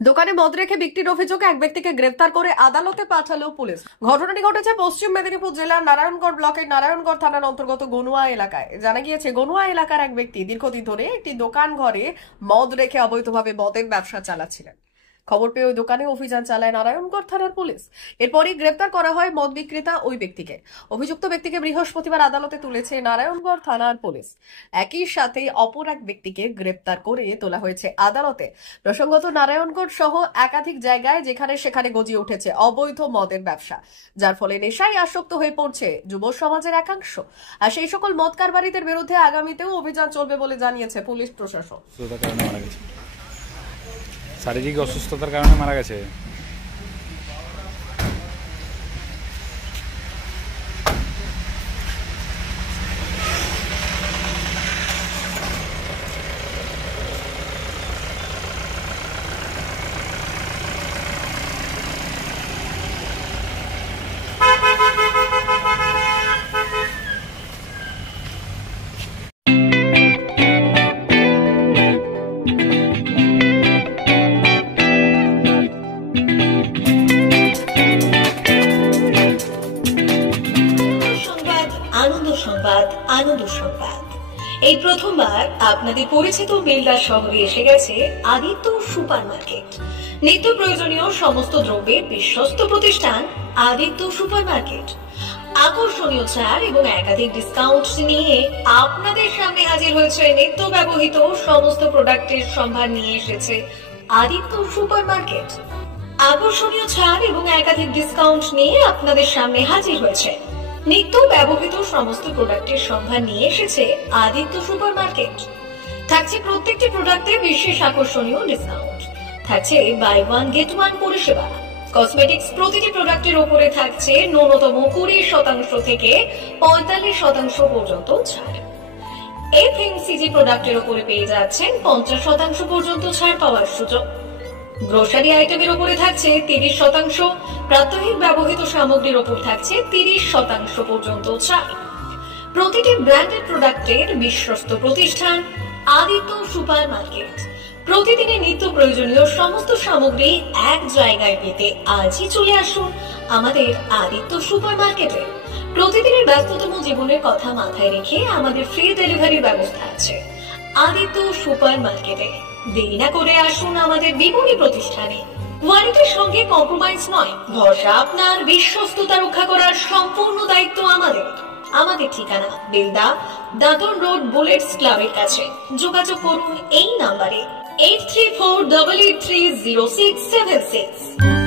দোকানে মদ রেখে বিক্রির অভিযোগে এক ব্যক্তিকে গ্রেফতার করে আদালতে পাঠালো পুলিশ। ঘটনাটি ঘটেছে পশ্চিম মেদিনীপুর জেলার নারায়ণগড় ব্লকের নারায়ণগড় থানার অন্তর্গত গনুয়া এলাকায়। জানা গিয়েছে, গনুয়া এলাকার এক ব্যক্তি দীর্ঘদিন ধরে একটি দোকান ঘরে মদ রেখে অবৈধভাবে মদের ব্যবসা চালাচ্ছিলেন। খবর পেয়ে ওই দোকানে অভিযান চালায় নারায়ণগড় থানার পুলিশ। এরপরই গ্রেফতার করা হয় মদ বিক্রেতা ওই ব্যক্তিকে। অভিযুক্ত ব্যক্তিকে বৃহস্পতিবার আদালতে তুলেছে নারায়ণগড় থানার পুলিশ। একই সাথে অপর এক ব্যক্তিকে গ্রেফতার করে তোলা হয়েছে আদালতে। প্রসঙ্গত, নারায়ণগড় সহ একাধিক জায়গায় যেখানে সেখানে গজিয়ে উঠেছে অবৈধ মদের ব্যবসা, যার ফলে নেশায় আসক্ত হয়ে পড়ছে যুব সমাজের একাংশ। আর সেই সকল মদ কারবারিদের বিরুদ্ধে আগামীতেও অভিযান চলবে বলে জানিয়েছে পুলিশ প্রশাসন। শারীরিক অসুস্থতার কারণে মারা গেছে। আনন্দ সংবাদ, আনন্দ সংবাদ। এই প্রথমবার আপনাদের পরিচিত বেলদা শহরে এসে গেছে আদিত্য সুপার মার্কেট। নিত্য প্রয়োজনীয় সমস্ত দ্রব্যের বিশ্বস্ত প্রতিষ্ঠান আদিত্য সুপার মার্কেট। আকর্ষণীয় ছাড় এবং একাধিক ডিসকাউন্ট নিয়ে আপনাদের সামনে হাজির হয়েছে। নিত্য ব্যবহৃত সমস্ত প্রোডাক্টের সম্ভার নিয়ে এসেছে আদিত্য সুপার মার্কেট। আকর্ষণীয় ছাড় এবং একাধিক ডিসকাউন্ট নিয়ে আপনাদের সামনে হাজির হয়েছে। নিত্য ব্যবহৃত সমস্ত প্রোডাক্টের সম্ভার নিয়ে এসেছে আদিত্য সুপার মার্কেট। থাকছে প্রত্যেকটি প্রোডাক্টে বিশেষ আকর্ষণীয় ডিসকাউন্ট। থাকছে বাই ওয়ান গেট ওয়ান পরিষেবা। কসমেটিক্স প্রতিটি প্রোডাক্টের উপরে থাকছে ন্যূনতম 20% থেকে 45% পর্যন্ত ছাড়। এফএমসিজি প্রোডাক্টের উপরে পেয়ে যাচ্ছেন 50% পর্যন্ত ছাড় পাওয়ার সুযোগ। গ্রোসারি আইটেমের উপরে থাকছে 30%, প্রাত্যহিক ব্যবহৃত সামগ্রীর উপর থাকছে 30% পর্যন্ত ছাড়। প্রতিটি ব্র্যান্ডেড প্রোডাক্টের বিশ্বস্ত প্রতিষ্ঠান আদিত্য সুপার মার্কেট। প্রতিদিনের নিত্য প্রয়োজনীয় সমস্ত সামগ্রী এক জায়গায় পেতে আজই চলে আসুন আমাদের আদিত্য সুপার মার্কেটে। প্রতিদিনের ব্যস্ততম জীবনের কথা মাথায় রেখে আমাদের ফ্রি ডেলিভারির ব্যবস্থা আছে আদিত্য সুপার মার্কেটে। দেরি না করে আসুন আমাদের বিপণী প্রতিষ্ঠানে। কোয়ালিটির সঙ্গে কম্প্রোমাইজ নয়, ভরসা আপনার, বিশ্বস্ততা রক্ষা করার সম্পূর্ণ দায়িত্ব আমাদের। আমাদের ঠিকানা বেলদা, দাদন রোড, বুলেটস ক্লাবের কাছে। যোগাযোগ করুন এই নাম্বারে 8348830676।